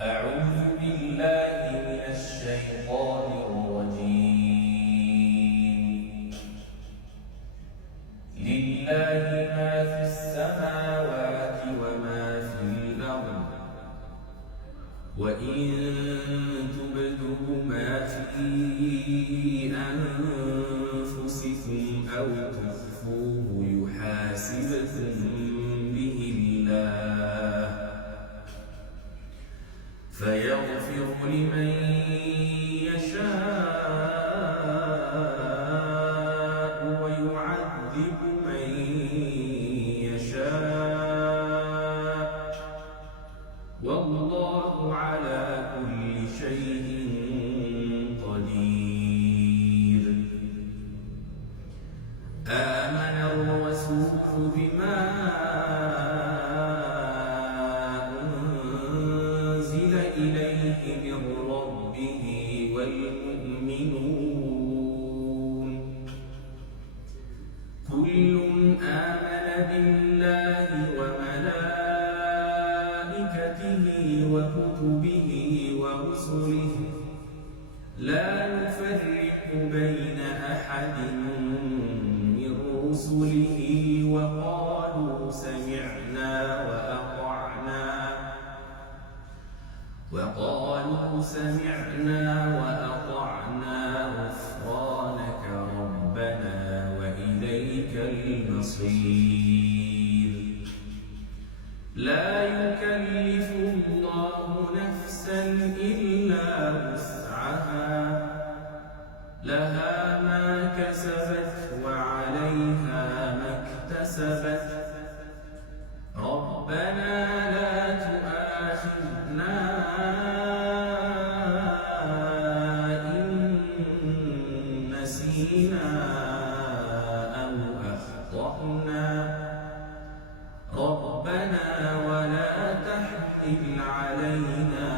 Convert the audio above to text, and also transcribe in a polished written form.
أعوذ بالله من الشيطان الرجيم. لله ما في السماوات وما في الأرض، وإن تبدوا ما في أنفسكم أو تخفوه يحاسبكم به الله، فيغفر لمن يشاء ويعذب من يشاء، والله على كل شيء قدير. آمن الرسول بما أنزل إليه من ربه والمؤمنون، كل آمن بالله وملائكته وكتبه ورسله لا نفرق بين أحد من رسله، وقالوا سمعنا وأطعنا غفرانك ربنا وإليك المصير. لا يكلف الله نفسا إلا وسعها، لها ما كسبت وعليها ما اكتسبت. ربنا لا تؤاخذنا إن نسينا أو أخطأنا، ربنا ولا تحمل علينا